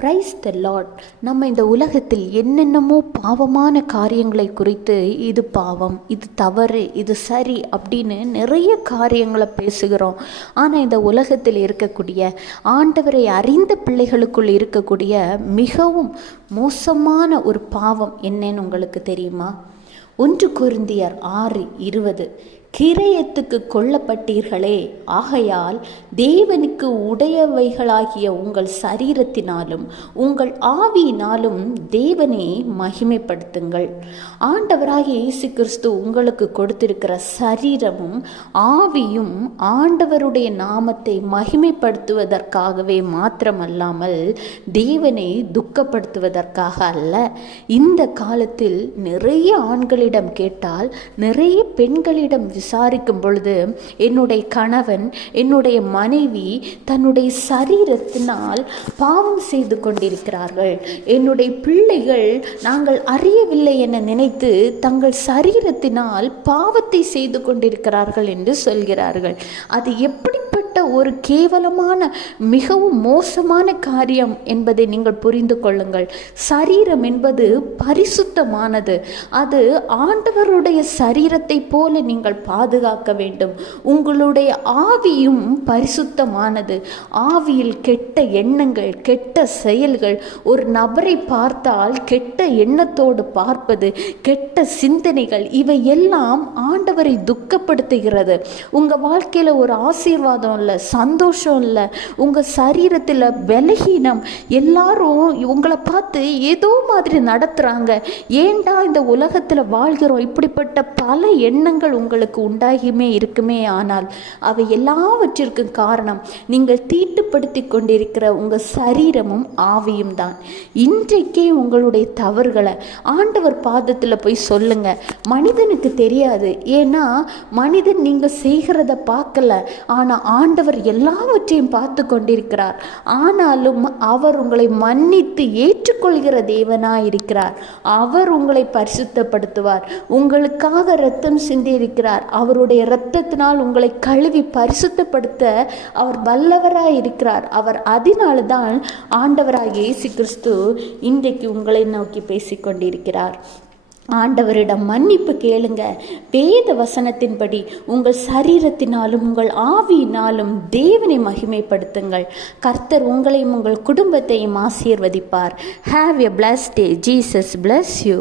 Praise the Lord. நம்ம இந்த உலகத்தில் என்னென்னமோ பாவமான காரியங்களை குறித்து இது பாவம், இது தவறு, இது சரி அப்படின்னு நிறைய காரியங்களை பேசுகிறோம். ஆனால் இந்த உலகத்தில் இருக்கக்கூடிய ஆண்டவரை அறிந்த பிள்ளைகளுக்குள் இருக்கக்கூடிய மிகவும் மோசமான ஒரு பாவம் என்னன்னு உங்களுக்கு தெரியுமா? 1 கொரிந்தியர் 6:20, கிரயத்துக்கு கொல்லப்பட்டீர்களே, ஆகையால் தேவனுக்கு உடையவைகளாகிய உங்கள் சரீரத்தினாலும் உங்கள் ஆவியினாலும் தேவனை மகிமைப்படுத்துங்கள். ஆண்டவராகிய இயேசு கிறிஸ்து உங்களுக்கு கொடுத்திருக்கிற சரீரமும் ஆவியும் ஆண்டவருடைய நாமத்தை மகிமைப்படுத்துவதற்காகவே மாத்திரமல்லாமல் தேவனை துக்கப்படுத்துவதற்காக அல்ல. இந்த காலத்தில் நிறைய ஆண்களிடம் கேட்டால், நிறைய பெண்களிடம் விசாரிக்கும் பொழுது, என்னுடைய கணவன், என்னுடைய மனைவி தன்னுடைய சரீரத்தினால் பாவம் செய்து கொண்டிருக்கிறார்கள், என்னுடைய பிள்ளைகள் நாங்கள் அறியவில்லை என நினைத்து தங்கள் சரீரத்தினால் பாவத்தை செய்து கொண்டிருக்கிறார்கள் என்று சொல்கிறார்கள். அது எப்படிப்பட்ட ஒரு கேவலமான மிகவும் மோசமான காரியம் என்பதை நீங்கள் புரிந்து கொள்ளுங்கள். சரீரம் என்பது பரிசுத்தமானது. அது ஆண்டவருடைய சரீரத்தை போல நீங்கள் பாதுகாக்க வேண்டும். உங்களுடைய ஆவியும் பரிசுத்தமானது. ஆவியில் கெட்ட எண்ணங்கள், கெட்ட செயல்கள், ஒரு நபரை பார்த்தால் கெட்ட எண்ணத்தோடு பார்ப்பது, கெட்ட சிந்தனைகள், இவை எல்லாம் ஆண்டவரை துக்கப்படுத்துகிறது. உங்கள் வாழ்க்கையில் ஒரு ஆசீர்வாதம் இல்லை, சந்தோஷம் இல்லை, உங்கள் சரீரத்தில் பலகீனம், எல்லாரும் உங்களை பார்த்து ஏதோ மாதிரி நடத்துகிறாங்க. ஏண்டா இந்த உலகத்தில் வாழ்கிறோம், இப்படிப்பட்ட பல எண்ணங்கள் உங்களுக்கு உண்டாகியுமே இருக்குமே. ஆனால் அவை எல்லாவற்றிற்கும் காரணம் நீங்கள் தீட்டுப்படுத்தி கொண்டிருக்கிற உங்கள் சரீரமும் ஆவியும் தான். இன்றைக்கே உங்களுடைய தவறுகளை ஆண்டவர் பாதத்தில் போய் சொல்லுங்க. மனிதனுக்கு தெரியாது, ஏன்னா மனிதன் நீங்கள் செய்கிறத பார்க்கல. ஆனால் ஆண்டவர் எல்லாவற்றையும் பார்த்து கொண்டிருக்கிறார். ஆனாலும் அவர் உங்களை மன்னித்து ஏற்றுக்கொள்கிற தேவனாய் இருக்கிறார். அவர் உங்களை பரிசுத்தப்படுத்துவார். உங்களுக்காக இரத்தம் சிந்தியிருக்கிறார். அவருடைய இரத்தத்தினால் உங்களை கழுவி பரிசுத்தப்படுத்த அவர் வல்லவராய் இருக்கிறார். அவர் அதனால்தான் ஆண்டவராகிய இயேசு கிறிஸ்து இன்றைக்கு உங்களை நோக்கி பேசிக்கொண்டிருக்கிறார். ஆண்டவரிடம் மன்னிப்பு கேளுங்க. வேத வசனத்தின்படி உங்கள் சரீரத்தினாலும் உங்கள் ஆவியினாலும் தேவனை மகிமைப்படுத்துங்கள். கர்த்தர் உங்களையும் உங்கள் குடும்பத்தையும் ஆசீர்வதிப்பார். Have a blessed day. Jesus bless you.